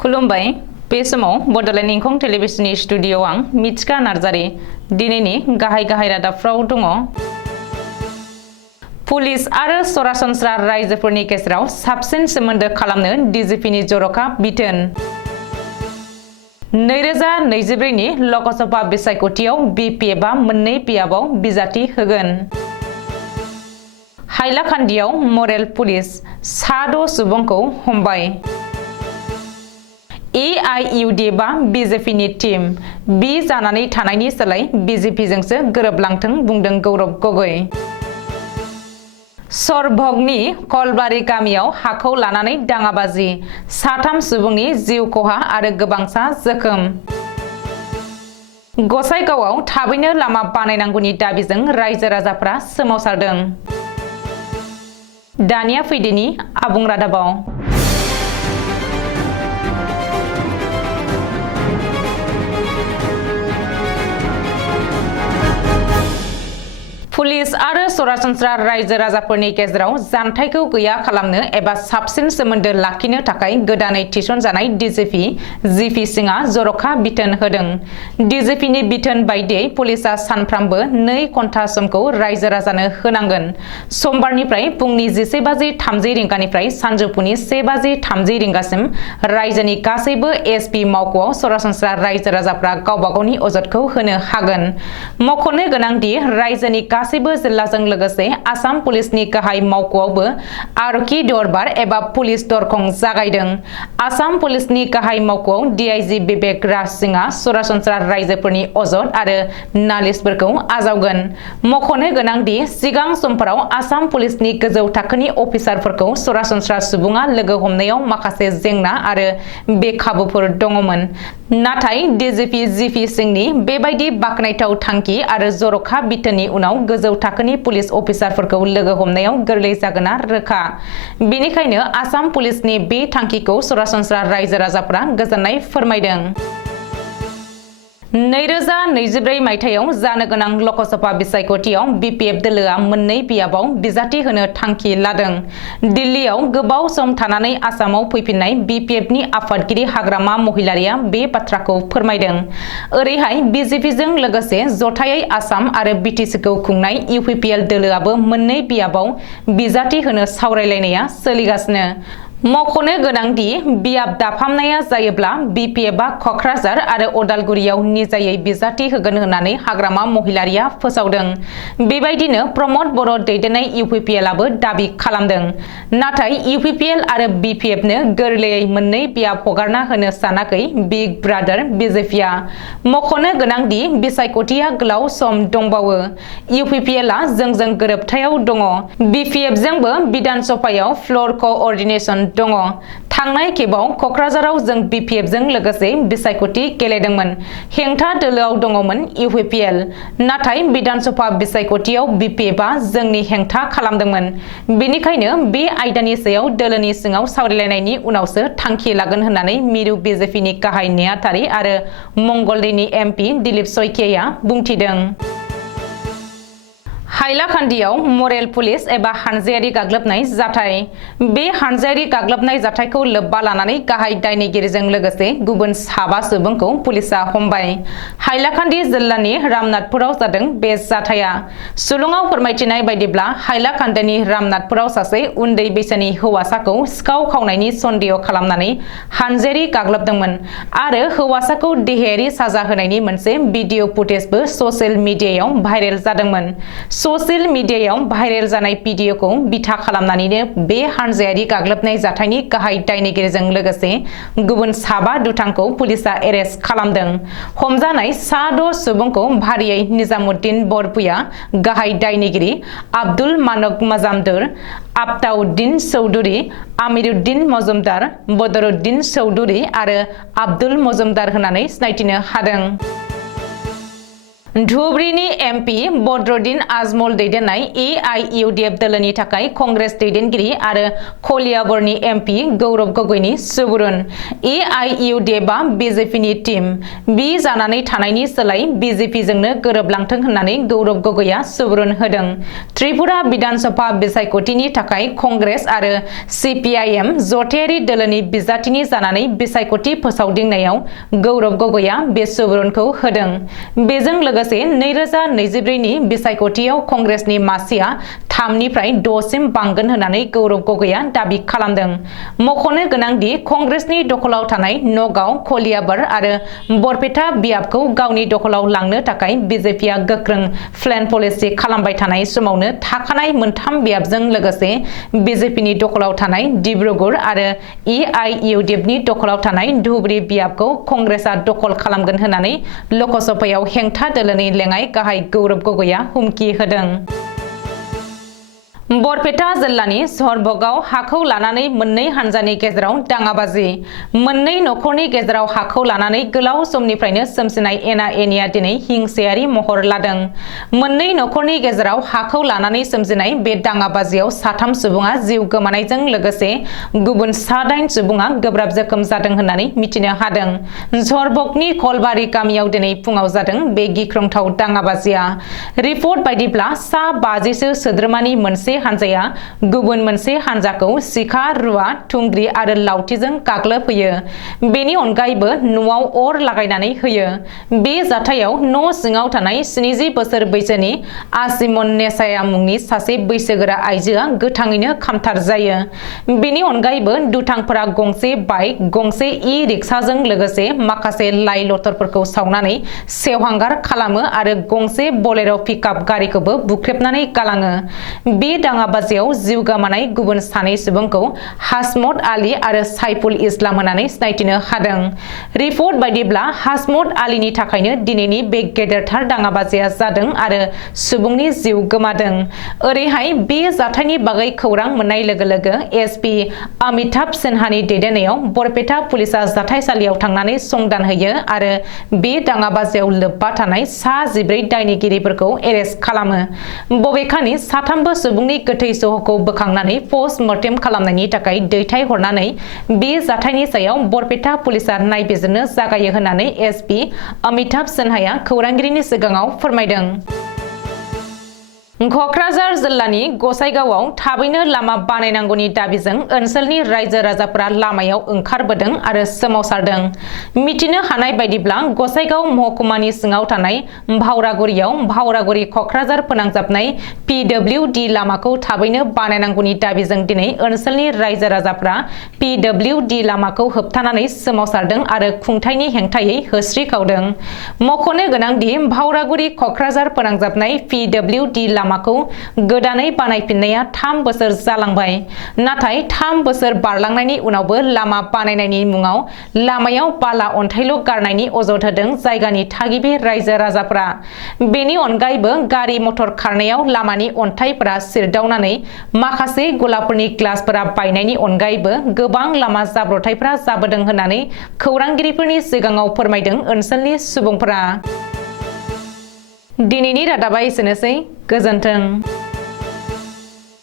खुलुमबाय बे समाव बडलेण्ड इंखं टेलिभिजननि स्टुडिअ आं मिथिका नार्जारी दिनैनि गाहाय रादाबफ्राव दङ। पुलिस आरो सरासनस्रा रायजोफोरनि गेजेराव साबसिन सोमोन्दो खालामनो डिजिपिनि जर'खा बिथोन। 2024 नि लकसभा बिसायख'थियाव बिपिएफआ मोननै बियाबाव बिजाथि होगोन। हाइलाकान्दियाव मरेल पुलिस 6 सुबुंखौ हमबाय। AIUD बा बिजेपिनि टीम बि जानानै थानायनि सोलाय बिजेपिजोंसो गोरोबलांथों बुंदों गौरब गगৈ। सरभगनि कलबारि गामियाव हाखौ लानानै दाङाबाजि 3 सुबुंनि जिउ खहा आरो गोबांसा जोखोम। गसाइगावआव थाबैनो लामा बानायनांगौनि दाबिजों रायजो राजाफ्रा सोमावसारदों। दानिया फैदिनि आबुं रादाबाव। पुलिस आरो सरासनस्रा रायजो राजाफोरनि गेजेराव जानथायखौ गैया खालामनो एबा साबसिन सोमोन्दो लाखिनो थाखाय गोदानै थिसनजानाय डिजिपि जिपि सिंहआ जर'खा बिथोन होदों। डिजिपिनि बिथोन बायदियै पुलिसआ सानफ्रामबो 2 घन्टा समखौ रायजो राजानो होनांगोन। समबारनिफ्राय फुंनि 11:30 रिंगानिफ्राय सानजौफुनि 1:30 रिंगासिम रायजोनि गासैबो एसपि मावख'आव सरासनस्रा रायजो राजाफ्रा गावबा गावनि अजदखौ होनो हागोन। मख'नो गोनांदि रायजोनि गासैबो जिल्लाजों लोगोसे आसाम पुलिसनि गाहाय मावख'आवबो आरखि दरबार एबा पुलिस दरखं जागायदों। आसाम पुलिसनि गाहाय मावख'आव डीआईजी बिबेक राज सिंहआ सरासनस्रा रायजोफोरनि अजद आरो नालिसफोरखौ आजावगोन। मख'नो गोनांदि सिगां समफोराव आसाम पुलिसनि गोजौ थाखोनि अफिसारफोरखौ सरासनस्रा सुबुङा लोगो हमनायाव माखासे जेंना आरो बेखाबुफोर दङमोन। नाथाय डिजिपि जिपि सिंहनि बेबायदि बाखनायथाव थांखि आरो जर'खा बिथोननि उनाव गोजौ थाखोनि पुलिस अफिसारफोरखौ लोगो हमनायाव गोरलै जागोना रोखा। बेनिखायनो आसाम पुलिसनि बे थांखिखौ सरासनस्रा रायजो राजाफ्रा गोजोननाय फोरमायदों। 2024 मायथाइयाव जानो गोनां लकसभा बिसायख'थियाव बिपिएफ दोलोआ मोननै बियाबाव बिजाथि होनो थांखि लादों। दिल्लीयाव गोबाव सम थानानै आसामाव फैफिननाय बिपिएफनि आफादगिरि हाग्रामा महिलारिया बे बाथ्राखौ फोरमायदों। ओरैहाय बिजेपिजों लोगोसे जथायै आसाम आरो बिटिसिखौ खुंनाय इउपिपिएल दोलोआबो मोननै बियाबाव बिजाथि होनो सावरायलायनाया सोलिगासिनो। मख'नो गोनांदि बियाब दाफामनाया जायोब्ला बिपिएफआ क'क्राझार आरो अदालगुरियाव निजायै बिजाथि होगोन होननानै हाग्रामा महिलारिया फोसावदों। बेबायदिनो प्रमद बर' दैदेननाय इउपिपिएलआबो दाबि खालामदों। नाथाय इउपिपिएल आरो बिपिएफनो गोरलैयै मोननै बियाब हगारना होनो सानाखै बिग ब्रादार बिजेपिआ। मख'नो गोनांदि बिसायख'थिया गोलाव सम दंबावो। इउपिपिएलआ जोंजों गोरोबथायाव दङ। बिपिएफजोंबो बिधान सभायाव फ्ल'र क'अर्डिनेशन दङ। थांनाय खेबाव क'क्राझाराव जों बिपिएफजों लोगोसे बिसायख'थि गेलेदोंमोन। हेंथा दोलोआव दङमोन इउपिपिएल। नाथाय बिधान सभा बिसायख'थियाव बिपिएफआ जोंनि हेंथा खालामदोंमोन। बेनिखायनो बे आयदानि सायाव दोलोनि सिङाव सावरायलायनायनि उनावसो थांखि लागोन होननानै मिरु बिजेपिनि गाहाय नेहाथारि आरो मंगलदैनि एमपि दिलीप सयकियाया बुंथिदों। हाइलाकान्दियाव मरेल पुलिस एबा हानजायारि गाग्लोबनाय जाथाय। बे हानजायारि गाग्लोबनाय जाथायखौ लोब्बा लानानै गाहाय दायनिगिरिजों लोगोसे गुबुन 7 सुबुंखौ पुलिसआ हमबाय। हाइलाकान्दी जिल्लानि रामनाथपुराव जादों बे जाथाया। सुलुङाव फोरमायथिनाय बायदिब्ला हाइलाकान्दिनि रामनाथपुराव सासे उन्दै बैसोनि हौवासाखौ सिखाव खावनायनि सन्देह खालामनानै हानजायारि गाग्लोबदोंमोन आरो हौवासाखौ देहायारि साजा होनायनि मोनसे भिडिअ फुटेजबो ससियेल मिडियायाव भाइरेल जादोंमोन। ससियेल मिडियायाव भाइरेल जानाय भिडिअखौ बिथा खालामनानैनो बे हानजायारि गाग्लोबनाय जाथायनि गाहाय दायनिगिरिजों लोगोसे गुबुन 7 दुथांखौ पुलिसआ एरेस्ट खालामदों। हमजानाय 6 सुबुंखौ फारियै निजामुद्दिन बरपुया, गाहाय दायनिगिरि आब्दुल मानक मजामदुर, आफ्ताउद्दिन चौधुरी, आमिरुद्दिन मजुमदार, बदरुद्दिन चौधुरी आरो आब्दुल मजुमदार होननानै सिनायथिनो हादों। धुबरीनि एमपि बद्रुद्दीन आजमल दैदेननाय एआईइउडिएफ दोलोनि थाखाय कंग्रेस दैदेनगिरि आरो कलियाबरनि एमपि गौरव गगৈनि सुबुरुन एआईइउडिएफआ बिजेपिनि टीम बि जानानै थानायनि सोलाय बिजेपिजोंनो गोरोबलांथों होननानै गौरव गगৈआ सुबुरुन होदों। त्रिपुरा विधानसभा बिसायख'थिनि थाखाय कंग्रेस आरो सीपीआईएम जथायारि दोलोनि बिजाथिनि जानानै बिसायख'थि फोसावदिंनायाव गौरव गगৈआ बे सुबुरुनखौ होदों। बेजों लोगोसे 2024 नि बिसायख'थियाव कंग्रेसनि मासिया 3 निफ्राय 6 सिम बांगोन होननानै गौरव गगৈआ दाबि खालामदों। मख'नो गोनांदि कंग्रेसनि दखलाव थानाय नगाव, कलियाबर आरो बरपेटा बियाबखौ गावनि दखलाव लांनो थाखाय बिजेपिआ गोख्रों प्लेन पलिसि खालामबाय थानाय समावनो थाखानाय मोनथाम बियाबजों लोगोसे बिजेपिनि दखलाव थानाय डिब्रुगड़ आरो एआईइउडिएफनि दखलाव थानाय धुबरी बियाबखौ कंग्रेसआ दखल खालामगोन होननानै लकसभायाव हेंथा दोलोनि लेङाइ गाहाय गौरव गगৈआ हुमखि होदों। बरपेटा जिल्लानि सहरबगाव हाखौ लानानै मोननै हानजानि गेजेराव दाङाबाजि मोननै नखरनि गेजेराव हाखौ लानानै गोलाव समनिफ्रायनो सोमजिनाय एना-एनिया दिनै हिंसायारि महर लादों। मोननै नखरनि गेजेराव हाखौ लानानै सोमजिनाय बे दाङाबाजियाव 3 सुबुङा जिउ गोमानायजों लोगोसे गुबुन 9 सुबुङा गोब्राब जोखोम जादों होननानै मिथिनो हादों। सहरबगनि कलबारि गामियाव दिनै फुङाव जादों बे गिख्रंथाव दाङाबाजिया। रिपर्ट बायदिब्ला 50 सोद्रोमानि मोनसे हानजाया गुबुन मोनसे हानजाखौ सिखा, रुवा, थुंग्रि आरो लावथिजों गाग्लोबहोयो। बेनि अनगायैबो न'आव अर लागायनानै होयो। बे जाथायाव न' सिङाव थानाय 70 बोसोर बैसोनि आसिमन नेसाया मुंनि सासे बैसोगोरा आइजोआ गोथाङैनो खामथार जायो। बेनि अनगायैबो दुथांफोरा गंसे बाइक, गंसे ई-रिक्साजों लोगोसे माखासे लाइ लथरफोरखौ सावनानै सेवहांगार खालामो आरो गंसे बलेर' पिकआप गारिखौबो बुख्रेबनानै गालाङो। बे दाङाबाजियाव जिउ गोमानाय गुबुन 2 सुबुंखौ हासमत आली आरो साइफुल इस्लाम होननानै सिनायथिनो हादों। रिपर्ट बायदिब्ला हासमत आलीनि थाखायनो दिनैनि बे गेदेरथार दाङाबाजिया जादों आरो सुबुंनि जिउ गोमादों। ओरैहाय बे जाथायनि बागै खौरां मोननाय लोगो लोगो एसपी अमिताभ सिन्हानि दैदेननायाव बरपेटा पुलिसआ जाथायसालियाव थांनानै संदान होयो आरो बे दाङाबाजियाव लोब्बा थानाय 14 दायनिगिरिफोरखौ एरेस्ट खालामो। बबेखानि 3 सुबुंनि गोथै सहखौ बोखांनानै पस्ट मर्टेम खालामनायनि थाखाय दैथायहरनानै बे जाथायनि सायाव बरपेटा पुलिसआ नायबिजिरनो जागायो होननानै एसपी अमिताभ सिन्हाया खौरांगिरिनि सिगाङाव फोरमायदों। कक्राझार जिल्लानि गसाइगावआव थाबैनो लामा बानायनांगौनि दाबिजों ओनसोलनि रायजो राजाफोरा लामायाव ओंखारबोदों आरो सोमावसारदों। मिथिनो हानाय बायदिब्ला गसाइगाव महकुमानि सिङाव थानाय भावरागुरियाव भावरागुरि कक्राझार फोनांजाबनाय पिडब्लिउडि लामाखौ थाबैनो बानायनांगौनि दाबिजों दिनै ओनसोलनि रायजो राजाफोरा पिडब्लिउडि लामाखौ होबथानानै सोमावसारदों आरो खुंथायनि हेंथायै होस्रिखावदों। मख'नो गोनांदि भावरागुरि कक्राझार फोनांजाबनाय पिडब्लिउडि लामाखौ गोदानै बानायफिननाया 3 बोसोर जालांबाय। नाथाय 3 बोसोर बारलांनायनि उनावबो लामा बानायनायनि मुङाव लामायाव बाला अन्थाइल' गारनायनि अजद होदों जायगानि थागिबि रायजो राजाफोरा। बेनि अनगायैबो गारि मटर खारनायाव लामानि अन्थाइफोरा सिरदावनानै माखासे गलाफोरनि ग्लासफोरा बायनायनि अनगायैबो गोबां लामा जाब्रथायफोरा जाबोदों होननानै खौरांगिरिफोरनि सिगाङाव फोरमायदों ओनसोलनि सुबुंफोरा। दिनैनि रादाबा एसेनोसै। गोजोन्थों।